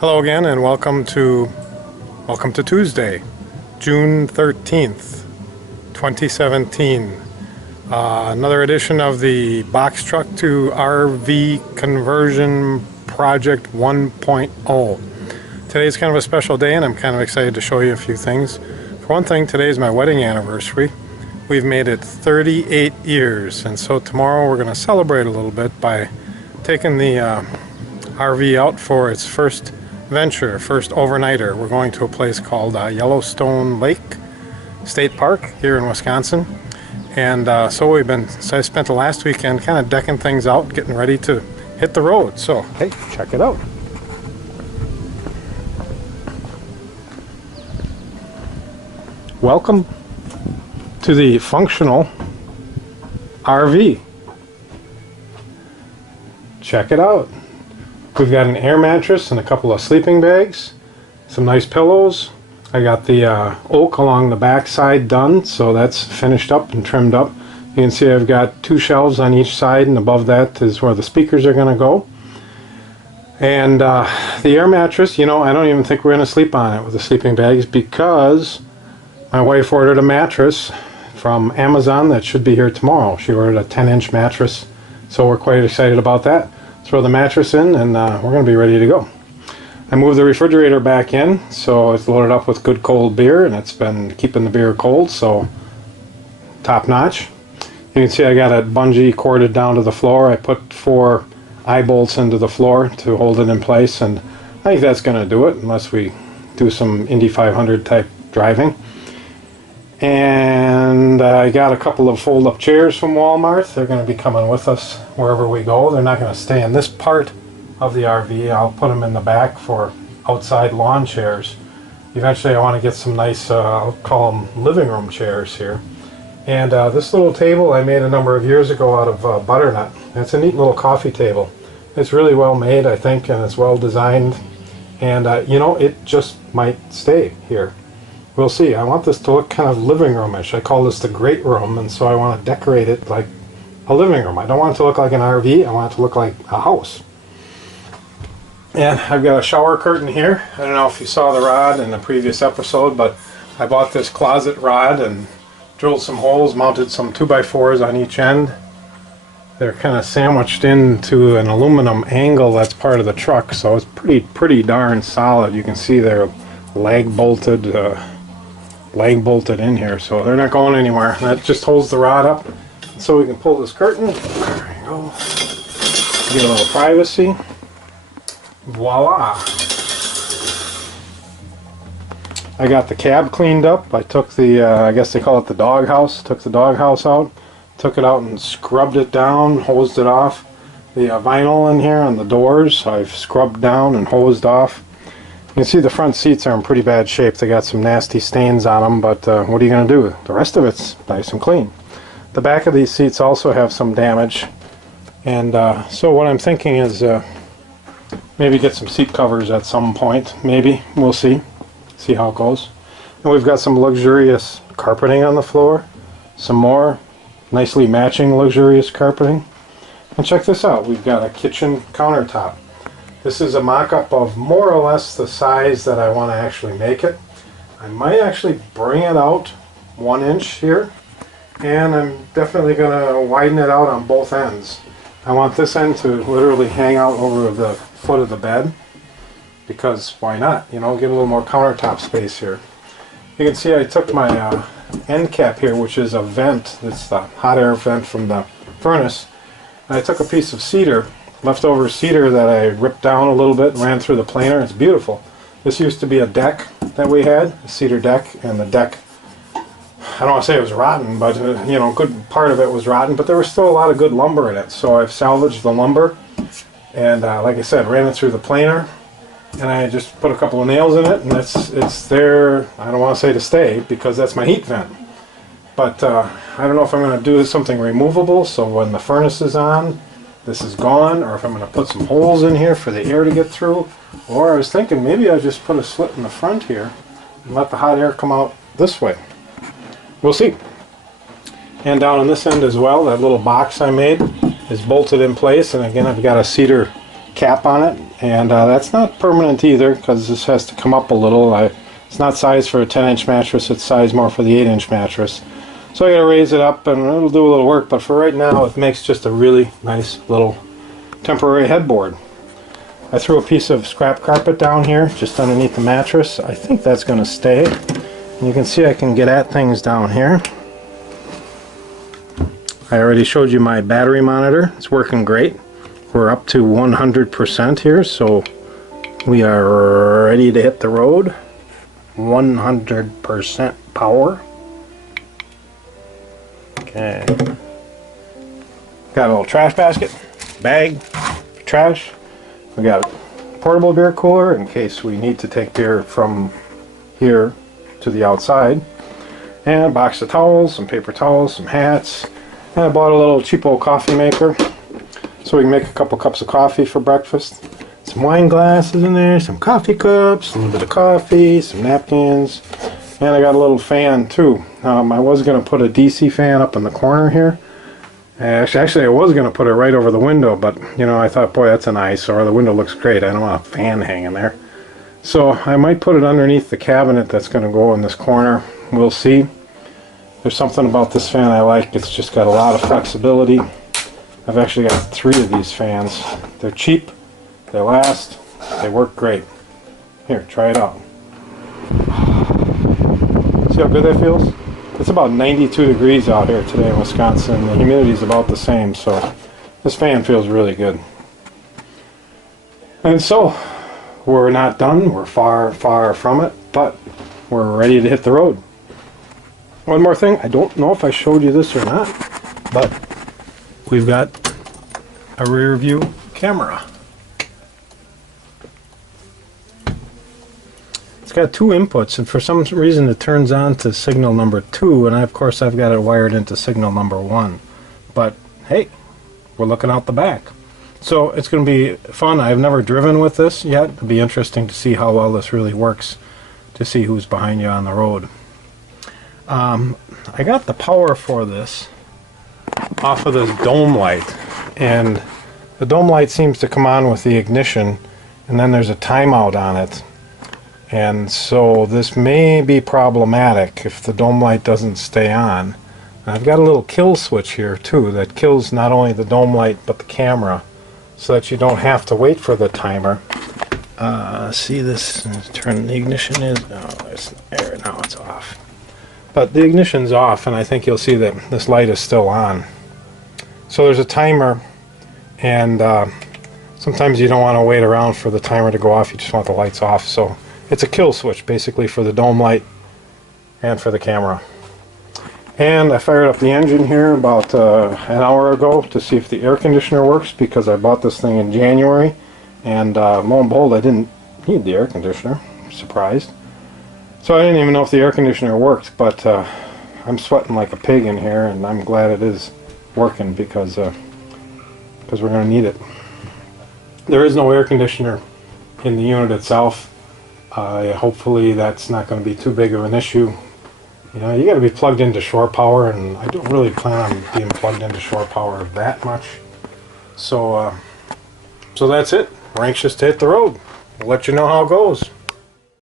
Hello again, and welcome to Tuesday, June 13th, 2017. Another edition of the box truck to RV conversion project 1.0. Today's kind of a special day, and I'm kind of excited to show you a few things. For one thing, today is my wedding anniversary. We've made it 38 years, and so tomorrow we're going to celebrate a little bit by taking the RV out for its first venture, first overnighter. We're going to a place called Yellowstone Lake State Park here in Wisconsin, and so I spent the last weekend kind of decking things out, getting ready to hit the road. So hey, check it out. Welcome to the functional RV. Check it out. We've got an air mattress and a couple of sleeping bags, some nice pillows. I got the oak along the back side done, so that's finished up and trimmed up. You can see I've got two shelves on each side, and above that is where the speakers are going to go. And the air mattress, I don't even think we're going to sleep on it with the sleeping bags, because my wife ordered a mattress from Amazon that should be here tomorrow. She ordered a 10-inch mattress, so we're quite excited about that. Throw the mattress in, and we're going to be ready to go. I moved the refrigerator back in, so it's loaded up with good cold beer, and it's been keeping the beer cold, so top notch. You can see I got it bungee corded down to the floor. I put 4 eye bolts into the floor to hold it in place, and I think that's going to do it unless we do some Indy 500 type driving. And I got a couple of fold-up chairs from Walmart. They're going to be coming with us wherever we go. They're not going to stay in this part of the RV. I'll put them in the back for outside lawn chairs. Eventually I want to get some nice, I'll call them living room chairs here. And this little table I made a number of years ago out of butternut. It's a neat little coffee table. It's really well made, I think, and it's well designed. And it just might stay here. We'll see. I want this to look kind of living roomish. I call this the great room, and so I want to decorate it like a living room. I don't want it to look like an RV. I want it to look like a house. And I've got a shower curtain here. I don't know if you saw the rod in the previous episode, but I bought this closet rod and drilled some holes, mounted some 2x4s on each end. They're kind of sandwiched into an aluminum angle that's part of the truck, so it's pretty darn solid. You can see they're lag bolted in here, so they're not going anywhere. That just holds the rod up, so we can pull this curtain. There you go. Get a little privacy. Voila! I got the cab cleaned up. I took the, I guess they call it the dog house. Took the dog house out, took it out and scrubbed it down, hosed it off. The vinyl in here on the doors I've scrubbed down and hosed off. You can see the front seats are in pretty bad shape. They got some nasty stains on them, but what are you going to do? The rest of it's nice and clean. The back of these seats also have some damage, and so what I'm thinking is maybe get some seat covers at some point. Maybe. We'll see how it goes. And we've got some luxurious carpeting on the floor, some more nicely matching luxurious carpeting. And check this out, we've got a kitchen countertop. This is a mock-up of more or less the size that I want to actually make it. I might actually bring it out 1 inch here, and I'm definitely going to widen it out on both ends. I want this end to literally hang out over the foot of the bed, because why not? Get a little more countertop space here. You can see I took my end cap here, which is a vent. It's the hot air vent from the furnace. And I took a piece of cedar, leftover cedar that I ripped down a little bit and ran through the planer. It's beautiful. This used to be a deck that we had, a cedar deck, and the deck, I don't want to say it was rotten, but a good part of it was rotten, but there was still a lot of good lumber in it. So I've salvaged the lumber, and like I said, ran it through the planer, and I just put a couple of nails in it, and it's there. I don't want to say to stay, because that's my heat vent. But I don't know if I'm going to do something removable, so when the furnace is on, this is gone, or if I'm going to put some holes in here for the air to get through. Or I was thinking maybe I just put a slit in the front here and let the hot air come out this way. We'll see. And down on this end as well, that little box I made is bolted in place, and again I've got a cedar cap on it, and that's not permanent either because this has to come up a little. It's not sized for a 10-inch mattress, it's sized more for the 8-inch mattress. So I gotta raise it up and it'll do a little work, but for right now it makes just a really nice little temporary headboard. I threw a piece of scrap carpet down here just underneath the mattress. I think that's gonna stay. And you can see I can get at things down here. I already showed you my battery monitor. It's working great. We're up to 100% here, so we are ready to hit the road. 100% power. Okay. Got a little trash basket, bag, trash. We got a portable beer cooler in case we need to take beer from here to the outside. And a box of towels, some paper towels, some hats. And I bought a little cheapo coffee maker so we can make a couple cups of coffee for breakfast. Some wine glasses in there, some coffee cups, a little bit of coffee, some napkins. And I got a little fan too. I was going to put a DC fan up in the corner here. Actually, I was going to put it right over the window, but you know, I thought, boy, that's an eyesore. The window looks great. I don't want a fan hanging there. So I might put it underneath the cabinet that's going to go in this corner. We'll see. There's something about this fan I like. It's just got a lot of flexibility. I've actually got 3 of these fans. They're cheap, they last, they work great. Here, try it out. See how good that feels? It's about 92 degrees out here today in Wisconsin. The humidity is about the same, so this fan feels really good. And so, we're not done. We're far, far from it, but we're ready to hit the road. One more thing, I don't know if I showed you this or not, but we've got a rear view camera. It's got 2 inputs, and for some reason it turns on to signal number 2, and of course I've got it wired into signal number 1. But hey, we're looking out the back. So it's going to be fun. I've never driven with this yet. It'll be interesting to see how well this really works, to see who's behind you on the road. I got the power for this off of this dome light, and the dome light seems to come on with the ignition, and then there's a timeout on it. And so this may be problematic if the dome light doesn't stay on. And I've got a little kill switch here too that kills not only the dome light but the camera, so that you don't have to wait for the timer. See this? Turn the ignition is. Oh, there's there. Now it's off. But the ignition's off, and I think you'll see that this light is still on. So there's a timer, and sometimes you don't want to wait around for the timer to go off. You just want the lights off. So it's a kill switch basically for the dome light and for the camera. And I fired up the engine here about an hour ago to see if the air conditioner works, because I bought this thing in January, and lo and behold, I didn't need the air conditioner. I'm surprised. So I didn't even know if the air conditioner worked, but I'm sweating like a pig in here, and I'm glad it is working because we're going to need it. There is no air conditioner in the unit itself. Hopefully that's not going to be too big of an issue. You know, you got to be plugged into shore power, and I don't really plan on being plugged into shore power that much. So, so that's it. We're anxious to hit the road. We'll let you know how it goes.